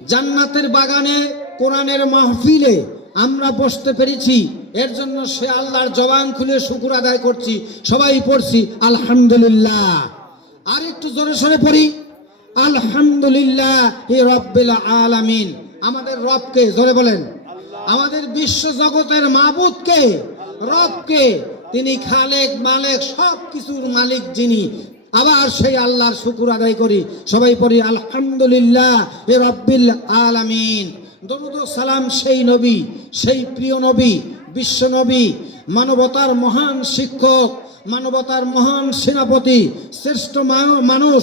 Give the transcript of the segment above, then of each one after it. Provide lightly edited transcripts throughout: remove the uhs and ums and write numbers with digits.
জান্নাতের বাগানে কোরআনের মাহফিলে আমরা বসতে পেরেছি, এর জন্য সে আল্লাহর জবান খুলে শুকর আদায় করছি। সবাই পড়ছি আলহামদুলিল্লাহ। আর একটু জোরে সরে পড়ি আলহামদুলিল্লাহ রাব্বিল আলামিন। আমাদের রবকে জোরে বলেন, আমাদের বিশ্ব জগতের মাবুদকে, রবকে, তিনি খালেক মালেক সব কিছুর মালিক যিনি, আবার সেই আল্লাহর শুকর আদায় করি। সবাই পড়ি আলহামদুলিল্লাহ রাব্বিল আলামিন। দরুদ ও সালাম সেই নবী, সেই প্রিয় নবী, বিশ্ব নবী, মানবতার মহান শিক্ষক, মানবতার মহান সেনাপতি, শ্রেষ্ঠ মানুষ।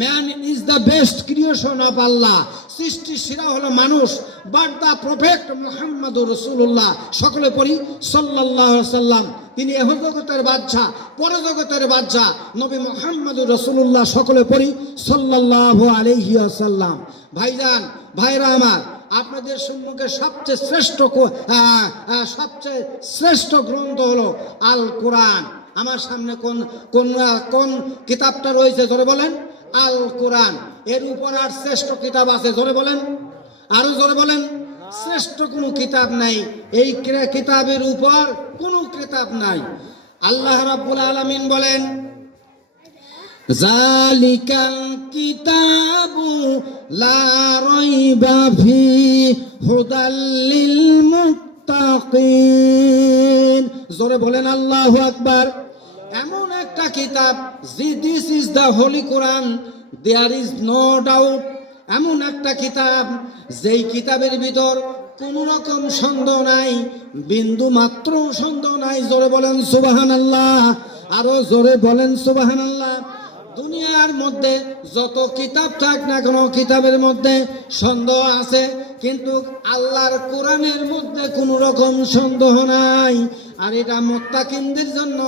Man is the best creation of Allah. সৃষ্টি সেরা হলো মানুষ। বাট দ্য প্রফেট মুহাম্মদুর রাসূলুল্লাহ। সকলে পড়ি সাল্লাল্লাহু আলাইহি সাল্লাম। তিনি এহ জগতের বাদশা, পরজগতের বাদশা নবী মুহাম্মদুর রাসূলুল্লাহ। সকলে পড়ি সাল্লাল্লাহু আলাইহি ওয়াসাল্লাম। ভাইজান, ভাইরা আমার, আপনাদের সম্মুখে সবচেয়ে শ্রেষ্ঠ গ্রন্থ হলো আল কোরআন। আমার সামনে কোন কোন কোন কিতাবটা রয়েছে জোরে বলেন? আল কোরআন। এর উপর আর শ্রেষ্ঠ কিতাব আছে জোরে বলেন? আরো জোরে বলেন? শ্রেষ্ঠ কোনো কিতাব নাই। এই কিতাবের উপর কোনো কিতাব নাই। আল্লাহ রাব্বুল আলামিন বলেন, জালিকাল কিতাবু লা রাইবা ফি হুদাল লিল মুত্তাকিন। জোরে বলেন আল্লাহু আকবার। এমন একটা কিতাব, this is the holy Quran, there is no doubt. এমন একটা কিতাব যেই কিতাবের ভিতর কোন রকম সন্দেহ নাই, বিন্দু মাত্র সন্দেহ নাই। জোরে বলেন সুবহানাল্লাহ। আরো জোরে বলেন সুবহানাল্লাহ। দুনিয়ার মধ্যে যত কিতাব থাক না কেন, কিতাবের মধ্যে সন্দেহ আছে, কিন্তু আল্লাহর কোরআনের মধ্যে কোনো রকম সন্দেহ নাই। আর এটা মুত্তাকিনদের জন্য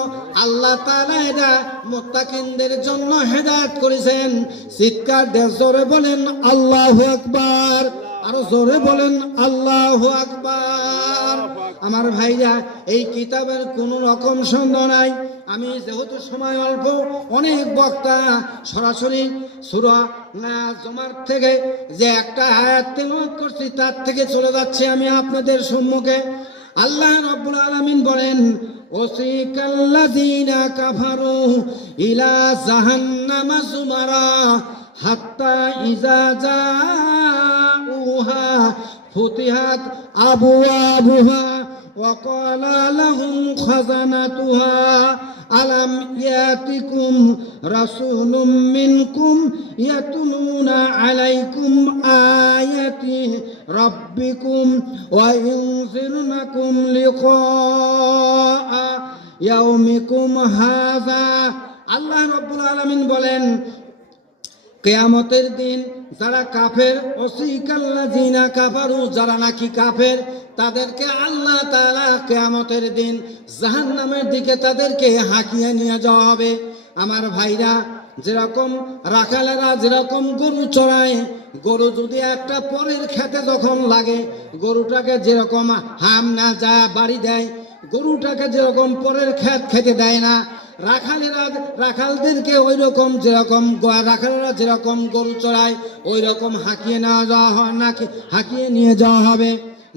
আল্লাহ তাআলা এটা মুত্তাকিনদের জন্য হেদায়েত করেছেন। চিৎকার দিয়ে জোরে বলেন আল্লাহু আকবার। আরো জোরে বলেন আল্লাহু আকবার। আমার ভাইরা, এই কিতাবের কোনো রকম সন্দেহ নাই। আমি যেহেতু সময় অল্প, অনেক বক্তা সরাসরি সূরা জুমার থেকে যে একটা আয়াত তেলাওয়াত করছি তার থেকে চলে যাচ্ছে আমি আপনাদের সম্মুখে। আল্লাহ রাব্বুল আলামিন বলেন, ওয়াসিকাল্লাযীনা কাফারু ইলা জাহান্নামা যুমারা হাত্তা ইযা জাউহা ফুতিহাত আবওয়াবুহা ওয়া ক্বালা লাহুম খাযানাতুহা আলাম ইয়াতিকুম রাসূলুম মিনকুম ইয়াতুলুনা আলাইকুম আয়াতি রাব্বিকুম ওয়া ইউনযিরুনাকুম লিকা ইয়াউমিকুম হাযা। আল্লাহ রাব্বুল আলামিন বলেন, কিয়ামতের দিন যারা কাফের, ওয়াসিকাল্লাযীনা কাফারু, যারা নাকি কাফের, তাদেরকে আল্লাহ তাআলা কিয়ামতের দিন জাহান্নামের দিকে তাদেরকে হাঁকিয়ে নিয়ে যাওয়া হবে। আমার ভাইরা, যেরকম রাখালেরা যেরকম গরু চড়ায়, গরু যদি একটা পরের খেতে যখন লাগে, গরুটাকে যেরকম হাম না যা বাড়ি দেয়, গরুটাকে যেরকম পরের খেত খেতে দেয় না, রাখালদেরকে ওই রকম যেরকম রাখালেরা যেরকম গরু চড়ায় ওই রকম হাঁকিয়ে নেওয়া যাওয়া হয়, না হাঁকিয়ে নিয়ে যাওয়া হবে।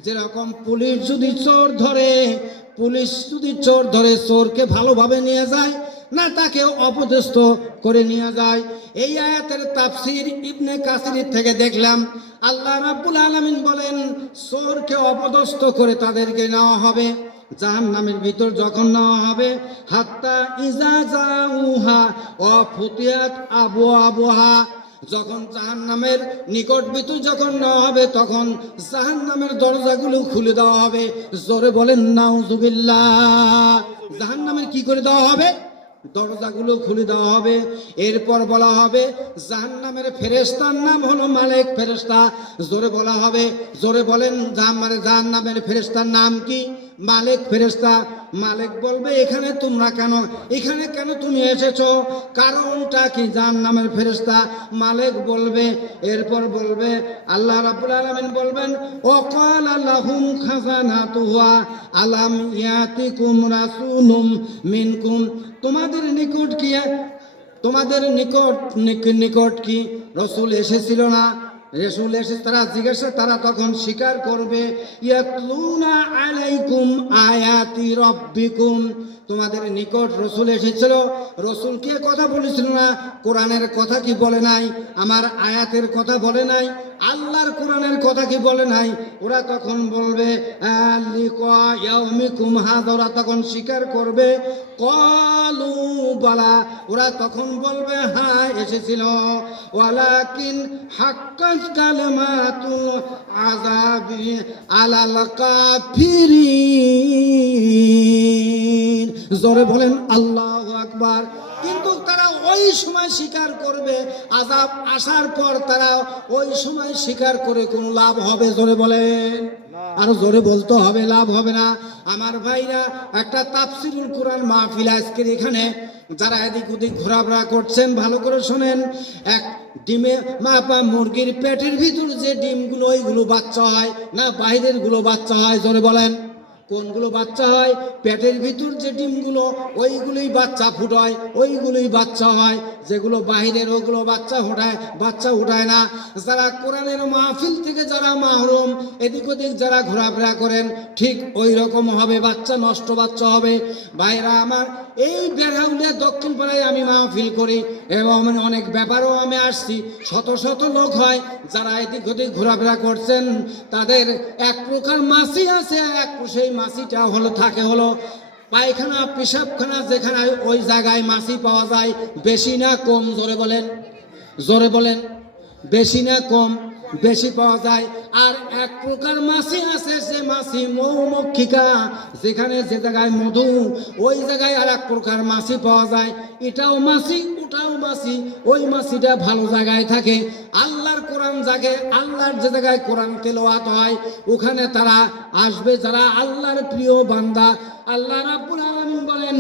যেরকম পুলিশ যদি চোর ধরে চোরকে ভালোভাবে নিয়ে যায় না, তাকে অপদস্থ করে নিয়ে যায়। এই আয়াতের তাফসীর ইবনে কাসির থেকে দেখলাম, আল্লাহ রাব্বুল আলামিন বলেন, চোরকে অপদস্থ করে তাদেরকে নেওয়া হবে জাহান্নামের ভিতর। যখন নেওয়া হবে, হাত্তা ইযা জাউহা ওয়া ফুতিহাত আবওয়াবুহা, যখন জাহান্নামের নিকটবর্তী যখন নেওয়া হবে, তখন জাহান্নামের দরজাগুলো খুলে দেওয়া হবে। জোরে বলেন নাউযুবিল্লাহ। জাহান্নামের কি করে দেওয়া হবে? দরজাগুলো খুলে দেওয়া হবে। এরপর বলা হবে, জাহান্নামের ফেরেশতার নাম হলো মালেক ফেরেশতা। জোরে বলা হবে, জোরে বলেন জাহান্নামের ফেরেশতার নাম কি? মালেক ফেরেশতা। মালিক বলবে, এখানে তোমরা কেন, এখানে কেন তুমি এসেছো, কারণটা কি? জাহান্নামের ফেরেশতা মালিক বলবে। এরপর বলবে, আল্লাহ রাব্বুল আলামিন বলবেন, ওয়াকালা লাহুম খাজানাতুহা আলাম ইয়াতিকুম রাসূলুম মিনকুম, তোমাদের নিকট কি রাসূল এসেছিল না? রাসূল এসে তারা জিজ্ঞাসা, তারা তখন স্বীকার করবে, ইয়াতলুনা আলাইকুম আয়াতি রাব্বিকুম, তোমাদের নিকট রসুল এসেছিল, রসুল কে কথা বলেছিল না? কোরআনের কথা কি বলে নাই? আমার আয়াতের কথা বলে নাই? আল্লাহর কোরআনের কথা কি বলে নাই? ওরা তখন বলবে লিকা ইয়াউমিকুম হাযা, ওরা তখন স্বীকার করবে। ক্বালু বালা, ওরা তখন বলবে হ্যাঁ এসেছিল। ওয়ালাকিন হাক্কাত কালিমাতুল আযাবি আলাল কাফিরিন। জোরে বলেন আল্লাহু আকবার। কিন্তু তারা ওই সময় স্বীকার করবে, আযাব আসার পর তারা ওই সময় স্বীকার করে কোনো লাভ হবে? জোরে বলেন, আরো জোরে বলতে হবে, লাভ হবে না। আমার ভাইরা, একটা তাফসীরুল কোরআন মাহফিল আজকের এখানে যারা এদিক ওদিক ঘোরাফেরা করছেন ভালো করে শোনেন। এক ডিমে মুরগির পেটের ভিতর যে ডিমগুলো, ওইগুলো বাচ্চা হয় না বাইরের গুলো বাচ্চা হয়? জোরে বলেন, কোনগুলো বাচ্চা হয়? পেটের ভিতর যে ডিমগুলো ওইগুলোই বাচ্চা ফুটায়, ওইগুলোই বাচ্চা হয়। যেগুলো বাহিরের ওগুলো বাচ্চা উঠায় না। যারা কোরআনের মাহফিল থেকে যারা মাহরুম, এদিক ওদিক যারা ঘোরাফেরা করেন, ঠিক ওই রকম হবে, বাচ্চা নষ্ট বাচ্চা হবে। ভাইরা আমার, এই বেড়াউলিয়া দক্ষিণ পাড়ায় আমি মাহফিল করি এবং অনেক ব্যাপারও আমি আসছি। শত শত লোক হয় যারা এদিক ওদিক ঘোরাফেরা করছেন, তাদের এক প্রকার মাছি আছে, সেই মাছিটা থাকে পায়খানা পেশাবখানা, যেখানে ওই জায়গায় মাছি পাওয়া যায়। বেশি না কম? জোরে বলেন, জোরে বলেন, বেশি না কম? বেশি পাওয়া যায়। আর এক প্রকার মাছি আছে, সে মাছি মৌমক্ষিকা, যেখানে যে জায়গায় মধু, ওই জায়গায় আর এক প্রকার মাছি পাওয়া যায়। এটাও মাছি, ওটাও মাছি। ওই মাছিটা ভালো জায়গায় থাকে। আল্লাহর কোরআন জাগে, আল্লাহর যে জায়গায় কোরআন তেলাওয়াত হয় ওখানে তারা আসবে, যারা আল্লাহর প্রিয় বান্দা। আল্লাহ রাব্বুল আলামিন বলেন,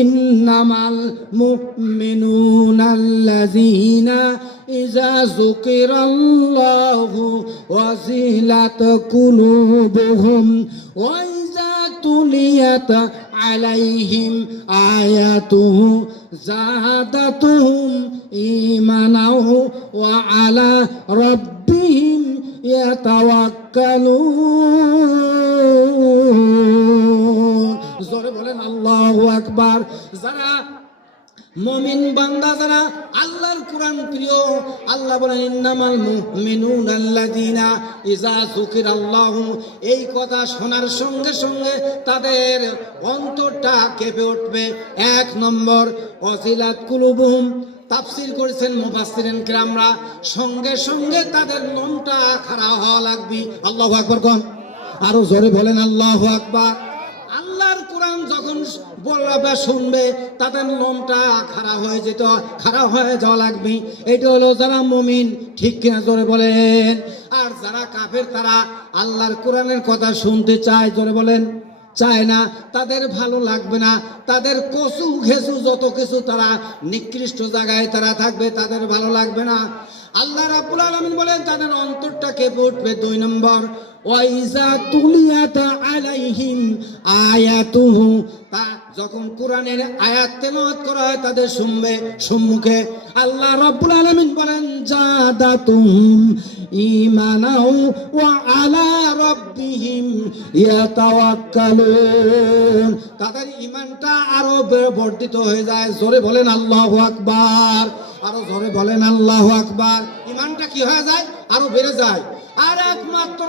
ইন্নামাল মুমিনুনাল্লাযীনা ইযা যুকিরাল্লাহু ওয়াজিলাত কুলুবুহুম ওয়া ইযা তুলিয়াত আলাইহিম আয়াতুহু যাদাতুহুম ঈমানাহু ওয়া আলা রাব্বিহিম ইয়াতাওয়াক্কালুন। জোরে বলেন আল্লাহু আকবার। যারা মুমিন বান্দা, যারা আল্লাহর কোরআন প্রিয়, আল্লাহ বলেন ইন্নামাল মুমিনুনাল্লাযীনা ইযা যুকিরাল্লাহু, এই কথা শোনার সঙ্গে সঙ্গে তাদের অন্তরটা কেঁপে উঠবে। এক নম্বর, ওয়াজিলাত কুলুবুহুম, তাফসীর করেছেন মুফাসসিরিন কিরামরা, সঙ্গে সঙ্গে তাদের মনটা খাড়া হওয়া লাগবে। আল্লাহু আকবার কোন, আরো জোরে বলেন আল্লাহু আকবার। আল্লাহর কোরআন যখন বলবে, শুনবে, তাদের মনটা খাড়া হয়ে যাওয়া লাগবে। এটা হলো যারা মুমিন, ঠিক কিনা? জোরে বলেন। আর যারা কাফের, তারা আল্লাহর কোরআনের কথা শুনতে চায়, জোরে বলেন, চায় না, তাদের ভালো লাগবে না। তাদের কচু ঘেঁচু যত কিছু, তারা নিকৃষ্ট জায়গায় তারা থাকবে, তাদের ভালো লাগবে না। আল্লাহ রাব্বুল আলামিন বলেন তাদের অন্তরটা কেঁপে উঠবে। দুই নম্বর, ওয়াইজা তুলিয়াত আলাইহিম আয়াতুহু, তা যখন কোরআনের আয়াত তেলাওয়াত করা হয় তাদের সম্মুখে, আল্লাহ রাব্বুল আলামিন বলেন জাদাতুহুম ঈমানাও ওয়া আলা রাব্বিহিম ইয়াতাওয়াক্কালুন, তাদের ঈমানটা আরো বর্ধিত হয়ে যায়। জোরে বলেন আল্লাহু আকবার, আরো জোরে বলেন আল্লাহু আকবার। ঈমানটা কি হয়ে যায়? আরো বেড়ে যায়। আর একমাত্র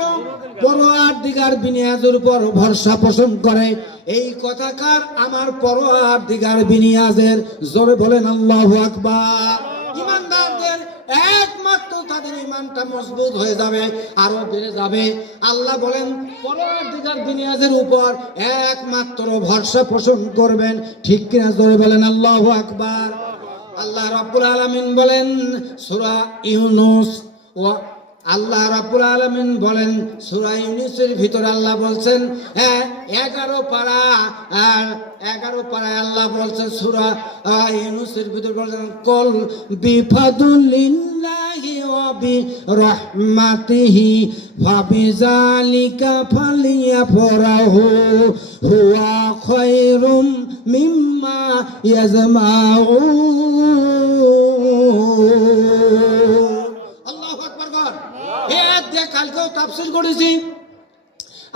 পরওয়ারদিগার বিনিয়াজের উপর ভরসা পোষণ করে। এই কথাকার আমার পরওয়ারদিগার বিনিয়াজের। জোরে বলেন আল্লাহু আকবার। ঈমানদারদের একমাত্র তাদের ঈমানটা মজবুত হয়ে যাবে, আরো বেড়ে যাবে। আল্লাহ বলেন পরওয়ারদিগার বিনিয়াজের উপর একমাত্র ভরসা পোষণ করবেন, ঠিক কিনা? জোরে বলেন আল্লাহু আকবার। আল্লাহ রাব্বুল আলামিন বলেন সূরা ইউনূস, আল্লাহ রাব্বুল আলামিন বলেন সূরা ইউনূসের ভিতরে আল্লাহ বলছেন 11 পারায় আল্লাহ বলছেন সূরা ইউনূসের ভিতরে বলছেন কুল বিফাদলিল্লাহি ওয়া বিরহমাতিহি ফাবিযালিকা ফালিয়াফরাহু হুয়া খায়রুম মিম্মা ইয়াজমাউন। কালকেও তাফসীর করেছি।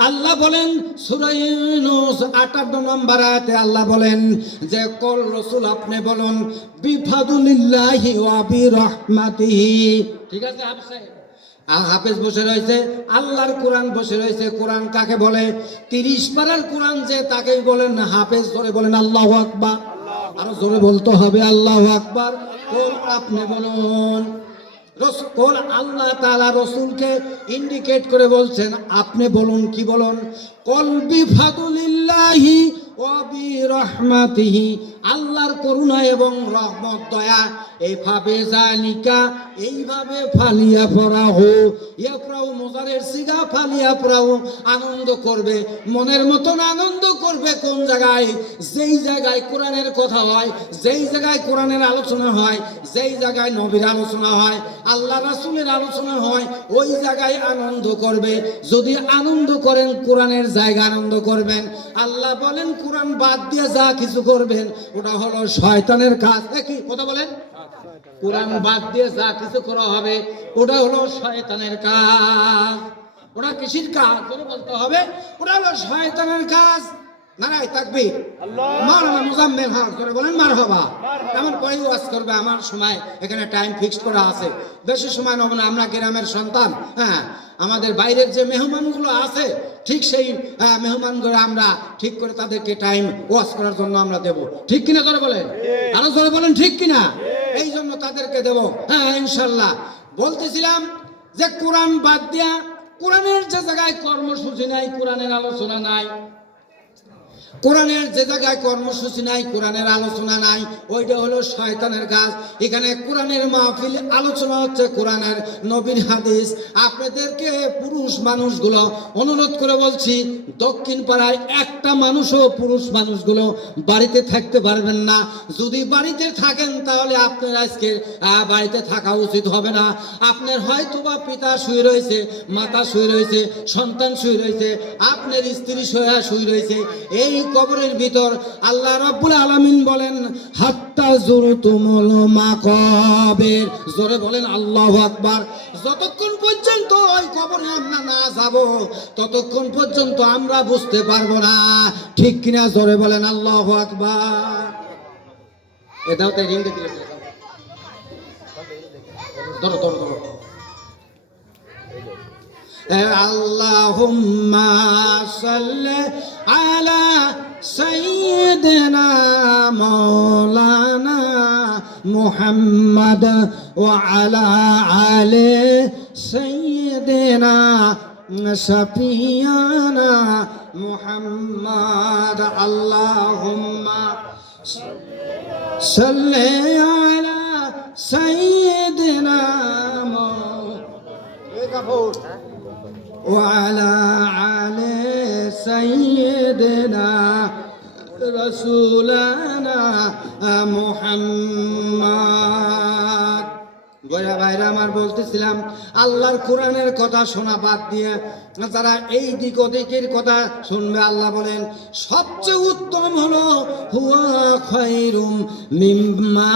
আল্লাহ বলেন সূরা ইউনূস 58 নম্বর আয়াতে আল্লাহ বলেন যে কল রাসূল আপনি বলুন বিফাদুলিল্লাহি ওয়া বিরহমাতিহি। ঠিক আছে হাফেজ বসে রয়েছে, আল্লাহর কোরআন বসে রয়েছে। কোরআন কাকে বলে? 30 পারার কোরআন যে তাকেই বলেন হাফেজ। জোরে বলেন আল্লাহু আকবার। আরো জোরে বলতে হবে আল্লাহু আকবার। কোন আপনি বলুন কোন আল্লাহ তাআলা রাসূলকে ইন্ডিকেট করে বলছেন আপনি বলুন। কি বলুন? কল বিফাদুলিল্লাহি ওয়া বিরহমাতিহি, আল্লাহর করুণা এবং রহমত দয়া। এইভাবে জালিকা, এইভাবে ফালিয়া পড়াহু, ইয়াফরাহু মুজারের সিগা, ফালিয়া পড়াহু আনন্দ করবে, মনের মতন আনন্দ করবে। কোন জায়গায়? যেই জায়গায় কোরআনের কথা হয়, যেই জায়গায় কোরআনের আলোচনা হয়, যেই জায়গায় নবীর আলোচনা হয়, আল্লাহ রাসূলের আলোচনা হয়, ওই জায়গায় আনন্দ করবে। যদি আনন্দ করেন কোরআনের জায়গা আনন্দ করবেন। আল্লাহ বলেন কোরআন বাদ দিয়ে যা কিছু করবেন ওটা হলো শয়তানের কাজ। কি কথা বলেন? কোরআন বাদ দিয়ে যা কিছু করা হবে ওটা হলো শয়তানের কাজ। ওটা কিসের কাজ? বলতে হবে ওটা হলো শয়তানের কাজ। নারায়ে তাকবীর, মাওলানা মুজাম্মেল হক করে বলেন মারহাবা। এমন পরে ওয়াজ করবে, আমার সময় এখানে টাইম ফিক্সড করা আছে, বেশি সময় নেব না। আমরা গ্রামের সন্তান, হ্যাঁ, আমাদের বাইরের যে মেহমানগুলো আছে ঠিক সেই মেহমানগুলো আমরা ঠিক করে তাদেরকে টাইম ওয়াজ করার জন্য আমরা দেব। ঠিক কিনা জোরে বলেন, আরো জোরে বলেন ঠিক কিনা। এই জন্য তাদেরকে দেব, হ্যাঁ ইনশাল্লাহ। বলতেছিলাম যে কোরআন বাদ দিয়া, কোরআনের যে জায়গায় কর্মসূচি নাই, কোরআনের আলোচনা নাই, কোরআনের যে জায়গায় কর্মসূচি নাই, কোরআনের আলোচনা নাই, ওইটা হলো শয়তানের কাজ। এখানে কোরআনের মাহফিল আলোচনা হচ্ছে কোরআনের নবীর হাদিস। আপনাদেরকে পুরুষ মানুষগুলো অনুরোধ করে বলছি, দক্ষিণ পাড়ায় একটা মানুষও পুরুষ মানুষগুলো বাড়িতে থাকতে পারবেন না। যদি বাড়িতে থাকেন তাহলে আপনার আজকে বাড়িতে থাকা উচিত হবে না। আপনার হয়তো বা পিতা শুয়ে রয়েছে, মাতা শুয়ে রয়েছে, সন্তান শুয়ে রয়েছে, আপনার স্ত্রী শুয়ে রয়েছে। এই কবরের ভিতর আল্লাহ রাব্বুল আলামিন বলেন হাত্তা যুরতুমুল মাকাবির। জোরে বলেন আল্লাহু আকবার। যতক্ষণ পর্যন্ত ওই কবরে আমরা না যাব ততক্ষণ পর্যন্ত আমরা বুঝতে পারবো না। ঠিক কিনা জোরে বলেন আল্লাহু আকবার। এটাও তাই রিং দিতে ধরো ধরো ধরো। আল্লাহুম্মা সাল্লি আলা সাইয়্যিদিনা মাওলানা মুহাম্মদ ওয়া আলা আলি সাইয়্যিদিনা শাফিয়ানা মুহাম্মদ। আল্লাহুম্মা সাল্লি আলা সাইয়্যিদিনা وعلى آل سيدنا رسولنا محمد। বইরা ভাইরা আমার বলতেছিলাম আল্লাহর কোরআনের কথা শোনা বাদ দিয়ে যারা এই দিক ওদিকের কথা শুনবে, আল্লাহ বলেন সবচেয়ে উত্তম হলো হুয়া খায়রুম মিম্মা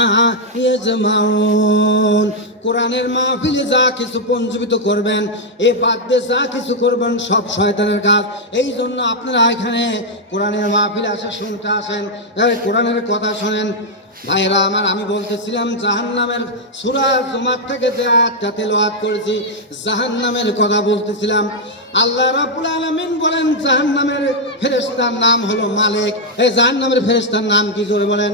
ইয়াজমাউন। কোরআনের মাহফিলে যা কিছু পঞ্জীবিত করবেন, এ বাদ দিয়ে যা কিছু করবেন সব শয়তানের কাজ। এই জন্য আপনারা এখানে কোরআনের মাহফিলে আসে শুনতে আসেন, কোরআনের কথা শোনেন। ভাইরা আমার, আমি বলতেছিলাম জাহান্নামের সূরা জুমার থেকে যে আয়াতটা তেলাওয়াত করেছি, জাহান্নামের কথা বলতেছিলাম। আল্লাহ রাব্বুল আলামিন বলেন জাহান্নামের ফেরেশতার নাম হলো মালিক। এই জাহান্নামের ফেরেশতার নাম কি জোরে বলেন?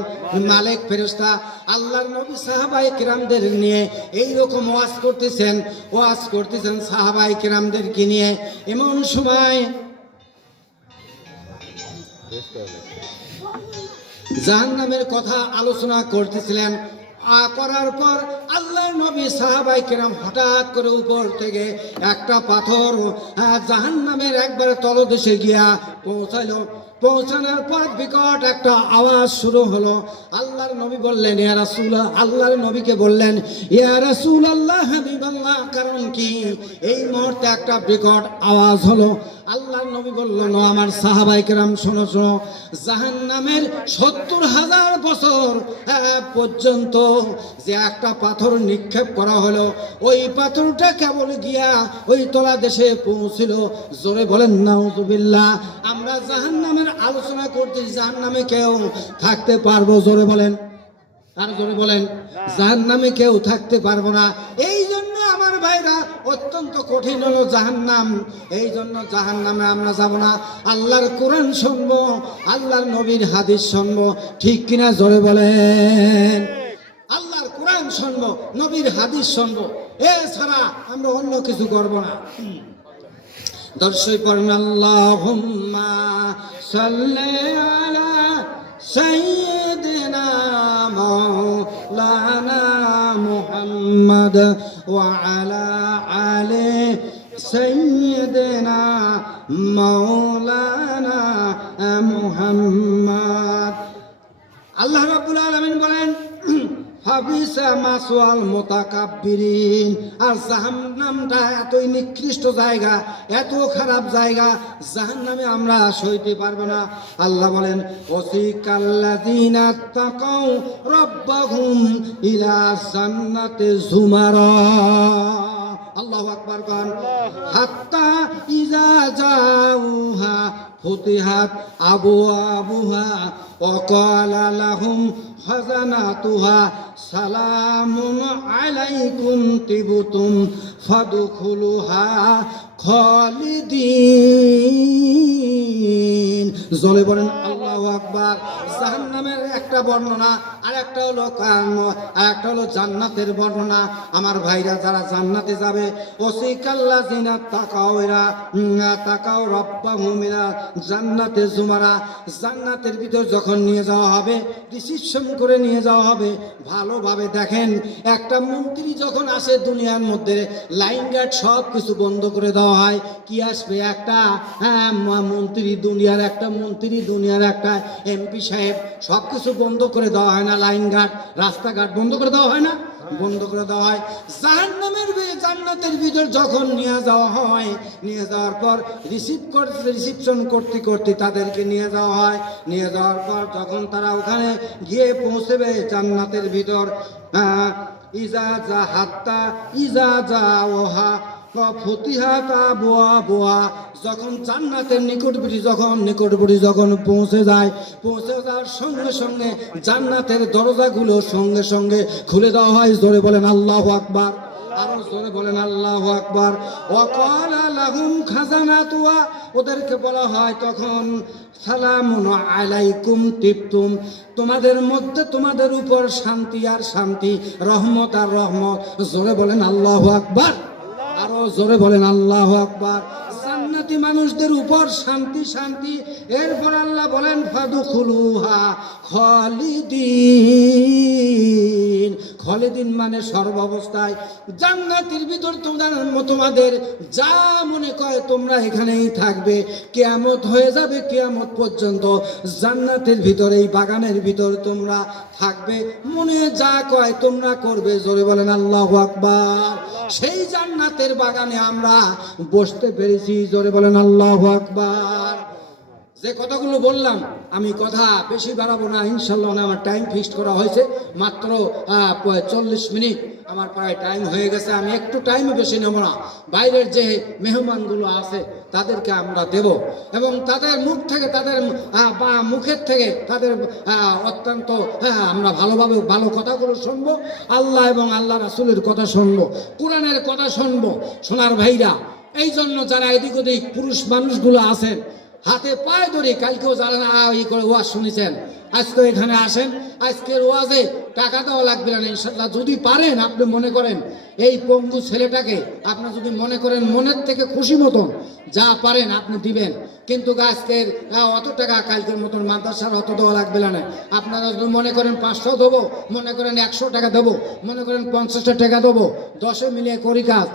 মালিক ফেরেশতা। আল্লাহর নবী সাহাবায়ে কিরামদের নিয়ে এই রকম ওয়াজ করতেছেন সাহাবায়ে কিরামদেরকে নিয়ে। এমন সময় জাহান্নামের কথা আলোচনা করতেছিলেন। করার পর আল্লাহর নবী সাহাবায়ে কেরাম হঠাৎ করে উপর থেকে একটা পাথর জাহান্নামের একবারে তলদেশে গিয়া পৌঁছাইল। পৌঁছানোর পর বিকট একটা আওয়াজ শুরু হলো। আল্লাহর নবী বললেন ইয়া রাসূলুল্লাহ, আল্লাহর নবীকে বললেন ইয়া রাসূলুল্লাহ হাবিবাল্লাহ, কারণ কি এই মুহূর্তে একটা বিকট আওয়াজ হলো। আল্লাহর নবী বললেন ও আমার সাহাবায়ে কেরাম, শোনো শোনো, জাহান্নামের ৭০,০০০ বছর পর্যন্ত যে একটা পাথর নিক্ষেপ করা হলো, ওই পাথরটা কেবল গিয়া ওই তলাদেশে পৌঁছিল। জোরে বলেন নাউযুবিল্লাহ। আমরা জাহান্নামের আলোচনা করতেছি, জাহান্নামে কেউ থাকতে পারবো? জোরে বলেন, আর জোরে বলেন। জাহান্নামে কেউ থাকতে পারবো না। এই জন্য আমার ভাইরা অত্যন্ত কঠিন হলো জাহান্নাম। এই জন্য জাহান্নামে আমরা যাব না। আল্লাহর কোরআন শুনবো, আল্লাহর নবীর হাদিস শুনবো, ঠিক কিনা জোরে বলেন। আল্লাহর কোরআন শুনবো, নবীর হাদিস শুনবো, এছাড়া আমরা অন্য কিছু করব না। দর্শই পড়েন আল্লাহুম্মা সাল্লি আলা সাইয়্যিদিনা মাওলানা মুহাম্মদ ওয়া আলা আলি সাইয়্যিদিনা মাওলানা মুহাম্মদ। আল্লাহ রাব্বুল আলামিন বলেন হাবিসা মাসওয়াল মুতাকাব্বিরিন। আর জাহান্নামটা এতই নিকৃষ্ট জায়গা, এত খারাপ জায়গা, জাহান্নামে আমরা সইতে পারবো না। আল্লাহ বলেন ওয়াসিকাল্লাযিনা তাকাউ রাব্বাহুম ইলা জান্নাতি যুমারা। আল্লাহু আকবার গান। হাত্তা ইজা জাউহা ফুতিহাত আবওয়াবুহা ওয়া ক্বালা লাহুম খাজানাতুহা সালামুন আলাইকুম তিবতুম ফাদখুলুহা খালিদিন। জলে বলেন আল্লাহু আকবার। জাহান্নামের একটা বর্ণনা, আর একটা হলো আর একটা হলো জান্নাতের বর্ণনা। আমার ভাইরা যারা জান্নাতে যাবে, ওয়াসিকাল্লাযিনা তাকাউ এরা তাকাউ রাব্বাহুম ইলা জান্নাতে যুমারা। জান্নাতের ভিতর যখন নিয়ে যাওয়া হবে, রিসিপশন করে নিয়ে যাওয়া হবে। ভালোভাবে দেখেন, একটা মন্ত্রী যখন আসে দুনিয়ার মধ্যে, লাইন গার্ড সব কিছু বন্ধ করে দেওয়া হয়। কি আসবে? একটা মন্ত্রী, দুনিয়ার একটা মন্ত্রী, দুনিয়ার একটা এমপি সাহেব, সব কিছু বন্ধ করে দেওয়া হয় না? লাইন গার্ড, রাস্তাঘাট বন্ধ করে দেওয়া হয় না? বন্ধ করে দেওয়া হয়। জান্নাতের ভিতর যখন নিয়ে যাওয়া হয়, নিয়ে যাওয়ার পর রিসিপশন করতে করতে তাদেরকে নিয়ে যাওয়া হয়। নিয়ে যাওয়ার পর যখন তারা ওখানে গিয়ে পৌঁছবে জান্নাতের ভিতর, ইজা যা হাত্তা ইজা যা ওহা ফতিহাত আবওয়াবুহা, যখন জান্নাতের নিকটবর্তী যখন পৌঁছে যায়, পৌঁছে যাওয়ার সঙ্গে সঙ্গে জান্নাতের দরজাগুলো সঙ্গে সঙ্গে খুলে দেওয়া হয়। জোরে বলেন আল্লাহু আকবার। আরো জোরে বলেন আল্লাহু আকবার। ওয়া ক্বালা লাহুম খাজানাতুহা, ওদেরকে বলা হয় তখন সালামুন আলাইকুম তিবতুম, তোমাদের মধ্যে তোমাদের উপর শান্তি আর শান্তি, রহমত আর রহমত। জোরে বলেন আল্লাহু আকবার। আরো জোরে বলেন আল্লাহু আকবার। জান্নাতি মানুষদের উপর শান্তি শান্তি। এরপর আল্লাহ বলেন ফাদখুলুহা খালিদিন। খালিদিন মানে সর্বাবস্থায়। জান্নাতের ভিতর তোমাদের যা মনে করে তোমরা এখানেই থাকবে, কিয়ামত হয়ে যাবে, কিয়ামত পর্যন্ত জান্নাতের ভিতর, এই বাগানের ভিতর তোমরা থাকবে, মনে যা কয় তোমরা করবে। জোরে বলেন আল্লাহু আকবার। সেই জান্নাতের বাগানে আমরা বসতে পেরেছি। জোরে বলেন আল্লাহু আকবার। যে কথাগুলো বললাম, আমি কথা বেশি বাড়াবো না ইনশাল্লাহ। আমার টাইম ফিক্সড করা হয়েছে মাত্র 40 মিনিট, আমার প্রায় টাইম হয়ে গেছে। আমি একটু টাইমও বেশি নেব না। বাইরের যে মেহমানগুলো আছে তাদেরকে আমরা দেব, এবং তাদের মুখ থেকে, তাদের মুখের থেকে তাদের অত্যন্ত আমরা ভালোভাবে ভালো কথাগুলো শুনবো। আল্লাহ এবং আল্লাহ রাসূলের কথা শুনবো, কোরআনের কথা শুনবো। সোনার ভাইরা, এই জন্য যারা এদিক ওদিক পুরুষ মানুষগুলো আছেন, হাতে পায়ে ধরে, কালকেও যারা ই করে ওয়াজ শুনেছেন, আজকে এখানে আসেন। আজকের ওয়াজে টাকা দেওয়া লাগবে না ইনশাল্লাহ। যদি পারেন, আপনি মনে করেন এই পঙ্গু ছেলেটাকে, আপনি যদি মনে করেন মনের থেকে খুশি মতন যা পারেন আপনি দিবেন, কিন্তু আজকের অত টাকা কালকের মতন মাদ্রাসার অত দেওয়া লাগবে না। আপনারা যদি মনে করেন 500 দেবো, মনে করেন 100 টাকা দেবো, মনে করেন 50 টাকা দেবো, 10 মিলিয়ে করি কাজ।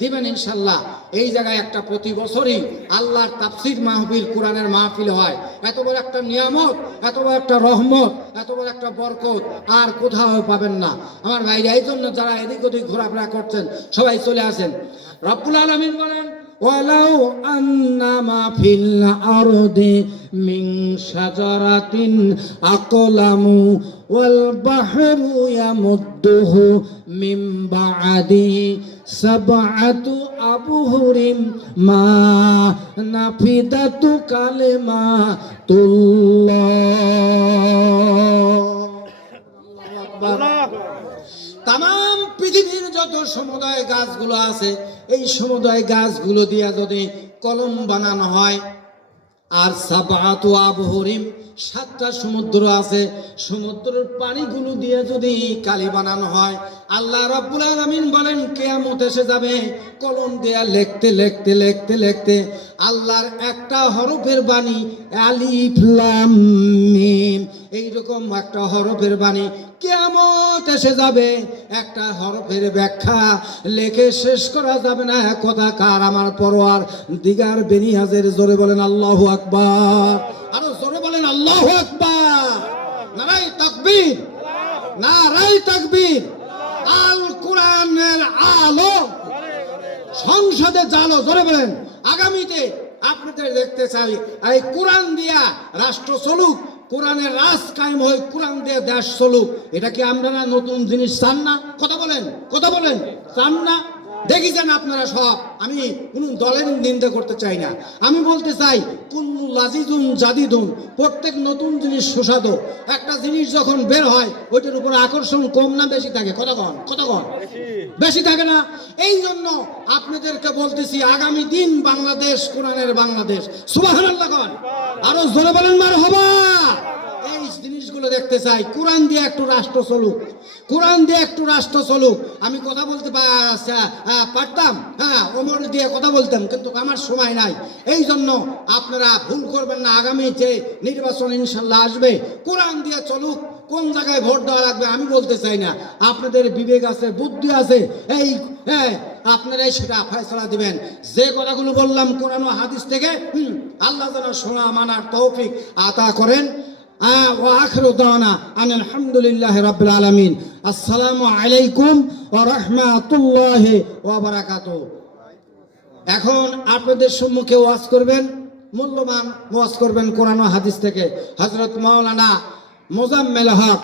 দিবেন ইনশাল্লাহ। এই জায়গায় একটা প্রতি বছরই আল্লাহর তাফসীর মাহফিল, কোরআনের মাহফিল হয়। এত বড় একটা নিয়ামত, এত বড় একটা রহমত, এত বড় একটা বরকত আর কোথাও পাবেন না আমার ভাইরা। এই জন্য যারা এদিক ওদিক ঘোরাফেরা করছেন সবাই চলে আসেন। রব্বুল আলামিন বলেন, ওয়ালাউ আন্নামা ফিল আরদি মিন শাজারাতিন আকলামু ওয়াল বাহরু ইয়ামুদ্দুহু মিন বা'দি সাবআতু আবহুরিম মা নাফিদাতু কালিমাতুল্লাহ। তাম পৃথিবীর যত সমুদায় গাছগুলো আছে, এই সমুদায় গাছগুলো দিয়ে যদি কলম বানানো হয়, আর সাবাতু আবহরিম, 7টা সমুদ্র আছে, সমুদ্রের পানিগুলো দিয়ে যদি কালি বানানো হয়, আল্লাহ রাব্বুল আলামিন বলেন কিয়ামত এসে যাবে, কলম দিয়ে লিখতে লিখতে লিখতে লিখতে আল্লাহর একটা হরফের বাণী আলিফ লাম মিম, এইরকম একটা হরফের বাণী কিয়ামত এসে যাবে, একটা হরফের ব্যাখ্যা লেখে শেষ করা যাবে না। কথা কার? আমার পরওয়ার দিগার বেনিয়াজের। জোরে বলেন আল্লাহু আকবার, আরো জোরে বলেন আল্লাহু আকবার। নারায়ে তাকবীর, নারায়ে তাকবীর। আল কোরআনের আলো সংসদে জালো। জোরে বলেন। আগামীতে আপনাদের দেখতে চাই এই কোরআন দিয়া রাষ্ট্র চলুক, কোরআনের রাজ কায়েম হয়, কোরআন দিয়ে দেশ চলুক। এটা কি আপনারা নতুন জিনিস চান না? কথা বলেন, কথা বলেন, চান না? দেখেছেন আপনারা সব। আমি কোন দলের নিন্দা করতে চাই না, আমি বলতে চাই কুল্লু লাজিজুন জাদিদুন, প্রত্যেক নতুন জিনিস সুস্বাদু। একটা জিনিস যখন বের হয় ওইটার উপর আকর্ষণ কম না বেশি থাকে? কথা কন, কথা কন, বেশি থাকে না? এই জন্য আপনাদেরকে বলতেছি আগামী দিন বাংলাদেশ কোরআনের বাংলাদেশ। সুবহানাল্লাহ কন, আরো জোরে বলেন মারহাবা। এই জিনিসগুলো দেখতে চাই, কোরআন দিয়ে একটু রাষ্ট্র চলুক, কোরআন দিয়ে একটু রাষ্ট্র চলুক। আমি কথা বলতে পারতাম, হ্যাঁ, ওমর দিয়ে কথা বলতাম, কিন্তু আমার সময় নাই। এই জন্য আপনারা ভুল করবেন না, আগামী যে নির্বাচন ইনশাল্লাহ আসবে, কোরআন দিয়ে চলুক। কোন জায়গায় ভোট দেওয়া লাগবে আমি বলতে চাই না, আপনাদের বিবেক আছে, বুদ্ধি আছে, এই হ্যাঁ আপনারাই সেটা ফয়সালা দিবেন। যে কথাগুলো বললাম কোরআন ও হাদিস থেকে, আল্লাহ যেন শোনা মানার তৌফিক আতা করেন। আখিরু দাওয়ানা আনিল হামদুলিল্লাহি রাব্বিল আলামিন। আসসালামু আলাইকুম ওয়া রাহমাতুল্লাহি ওয়া বারাকাতুহু। এখন আপনাদের সম্মুখে ওয়াজ করবেন, মূল্যবান ওয়াজ করবেন কোরআন ও হাদিস থেকে হযরত মাওলানা মোজাম্মেল হক